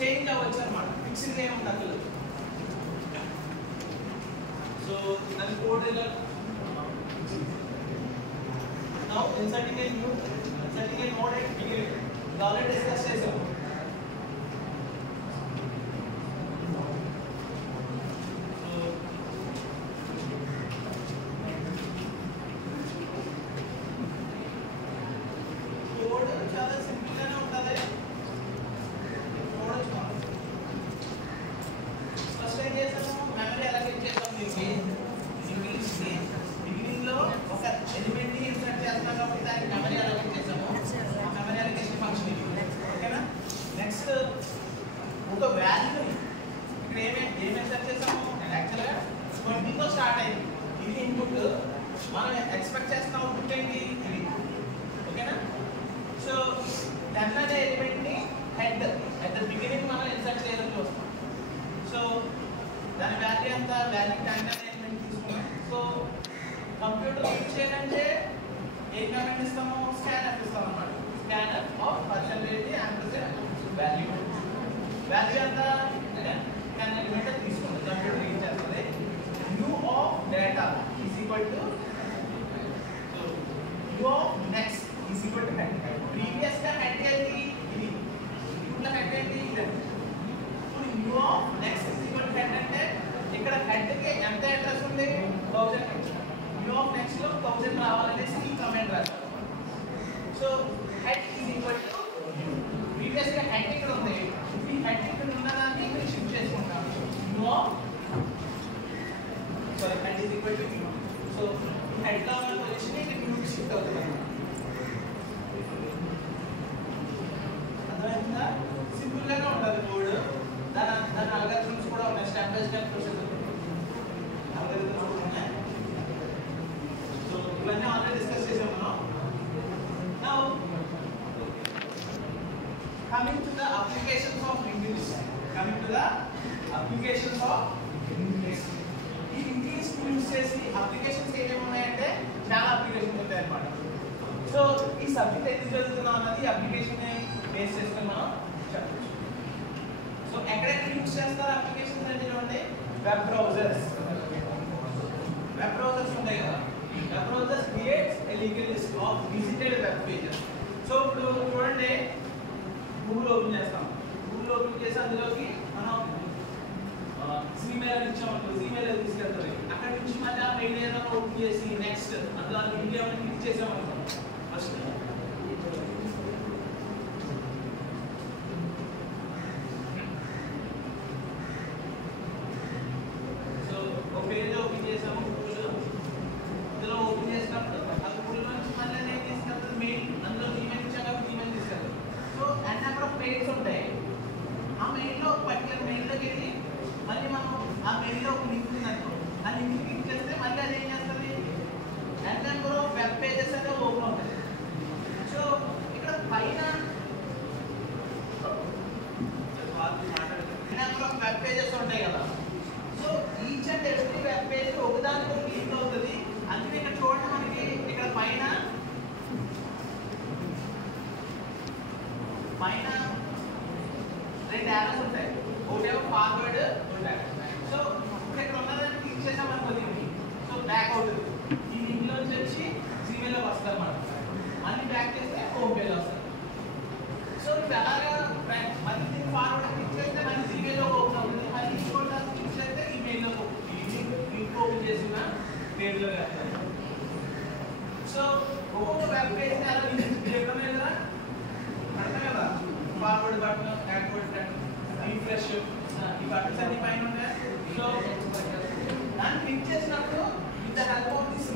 Change అవ్వచ్చు అనమాట, fixed ఏమి ఉండదు. సో దాని కోడ్ ఇలా now inserting a node at beginning ఇది ఆల్రెడీ డిస్కస్ చేసాం. కోడ్ చాలా సింపుల్ గానే ఉంటది. కోడ్ ఫస్ట్ ఏం చేసాము, మెమరీ అలొకేట్ చేసాం. దీనికి బిగినింగ్ లో ఒక ఎలిమెంట్ ని ఇన్సర్ట్ చేస్తాం కాబట్టి దానికి మెమరీ అలొకేట్ చేసాము. ఆ మెమరీ అలొకేషన్ ఫంక్షన్ ఇది. ఓకేనా? నెక్స్ట్ ఒక వాల్యూ ఇక్కడ ఏం ఇన్సర్ట్ చేసాము, యాక్చువల్ గా 20 తో స్టార్ట్ అయింది. ఇది ఇన్పుట్, మనం ఎక్స్పెక్ట్ చేస్తున్న అవుట్పుట్ ఏంటి ఇది. ఓకేనా? సో దాంట్లో అనే ఎలిమెంట్ ని హెడ్ అట్ ద బిగినింగ్ మనం ఇన్సర్ట్ చేయడం చూస్తాం. సో దాని వాల్యూ ఎంత, వాల్యూ టైం అనే ఎలిమెంట్ తీసుకున్నాం. సో కంప్యూటర్ యూజ్ చేయాలంటే ఏ కమాండ్ ఇస్తాము, స్కాన్ఎఫ్ ఇస్తాం అన్నమాట. Scanf of percentage ampersand value. Value ఎంత, స్కాన్ ఎలిమెంట్ తీసుకోండి, కంప్యూటర్ యూజ్ చేస్తుంది. New of data is equal to new of next is equal to head. Previous గా హెడ్ ఏంటి ఇది, ఇప్పుడు హెడ్ ఏంటి ఇది. ఇప్పుడు new of next is equal to head అంటే ఇక్కడ హెడ్ కి ఎంత అడ్రస్ ఉంది, 1000. న్యూ ఆఫ్ నెక్స్ట్ లో 1000 రావాలనేసి ఈ కమాండ్ రాశారు. So head is equal to previous గా హెడ్ ఇక్కడ ఉంది, ఈ హెడ్ ఇక్కడ ఉన్నదాన్ని ఇక్కడ షిఫ్ట్ చేసుకుంటాం. New of sorry head is equal to new. So head లో ఉన్న పొజిషన్ ఇక్కడ న్యూ కి షిఫ్ట్ అవుతుంది. అర్థమైందా? సింపుల్ గానే ఉంటుంది కోడ్. దాని అల్గారిథమ్స్ కూడా ఉన్నాయి, step by step process algorithms కూడా ఉన్నాయి. సో ఇవన్నీ ఆల్రెడీ డిస్కస్ చేసాం మనం. Now coming to the applications of English. ఈ ఇంగ్లీష్ యూజ్ చేసి అప్లికేషన్స్ ఏమేమి ఉన్నాయంటే చాలా అప్లికేషన్స్ ఉంటాయి అన్నమాట. సో ఈ సబ్జెక్ట్ ఎందుకు చదువుతున్నాం అన్నది అప్లికేషన్ బేస్ చేసుకుని మనం చెప్పచ్చు. సో ఎక్కడెక్కడ యూజ్ చేస్తారు అప్లికేషన్స్ అంటే చూడండి, వెబ్ బ్రౌజర్స్ ఉంటాయి కదా. Web browsers creates a legal list of visited web pages. So ఇప్పుడు చూడండి, గూగుల్ ఓపెన్ చేస్తాం. గూగుల్ ఓపెన్ చేసి అందులోకి మనం జీమెయిల్ ఇచ్చామనుకో, జీమెయిల్ తీసుకెళ్తుంది. అక్కడ నుంచి మళ్ళీ ఆ మెయిల్ ఏదైనా ఓపెన్ చేసి నెక్స్ట్ అందులో ఇంకేమైనా క్లిక్ చేసామనుకో, ఫస్ట్ సో ఒక పేజ్ ఓపెన్ చేసాము గూగుల్. అందులో ఓపెన్ చేసినప్పుడు ఆ గూగుల్ నుంచి మళ్ళీ ఏం తీసుకెళ్తుంది, మెయిల్. అందులో జీమెయిల్ ఇచ్చాం కాబట్టి జీమెయిల్ తీసుకెళ్తుంది. So and number of mails ఉంటాయి. ఆ మెయిల్లో పర్టికులర్ మెయిల్లోకి వెళ్ళి మళ్ళీ మనం ఆ మెయిల్లో ఒక లింక్ ఉందనుకో, ఆ లింక్ క్లిక్ చేస్తే మళ్ళీ అది ఏం చేస్తుంది, and number of web pages అయితే ఓపెన్ అవుతాయి. సో ఇక్కడ పైన నెంబర్ ఆఫ్ వెబ్ పేజెస్ ఉంటాయి కదా. So each and every web page ఒకదానికి లింక్ అవుతుంది. అందుకే ఇక్కడ చూడండి, మనకి ఇక్కడ పైన రెండు యారోస్ ఉంటాయి, ఒకటేమో ఫార్వర్డ్, బ్యాక్. సో ఇప్పుడు ఇక్కడ ఉన్నదాన్ని క్లిక్ చేసాం అనుకో దీన్ని, సో బ్యాక్ అవుతుంది. ఈ లింక్ లో వచ్చి జీమెయిల్ లోకి వస్తారు మనం. మళ్ళీ బ్యాక్ చేస్తే హోమ్ పేజ్ వస్తుంది. సో ఇప్పుడు అలాగా మళ్ళీ దీన్ని ఫార్వర్డ్ క్లిక్ చేస్తే మళ్ళీ జీమెయిల్ లో ఓపెన్ అవుతుంది. మళ్ళీ ఇంకోటి క్లిక్ చేస్తే ఈ మెయిల్ లో లింక్ ఓపెన్ చేసిన పేజ్ లో వేస్తారు. సో ఒక్కొక్క వెబ్ పేజ్ అలా చెప్పడం లేదా అర్థం కదా. Forward button, backward button, refresh, ఈ బటన్స్ అన్ని పైన ఉంటాయి. సో దాన్ని క్లిక్ చేసినప్పుడు with the help of this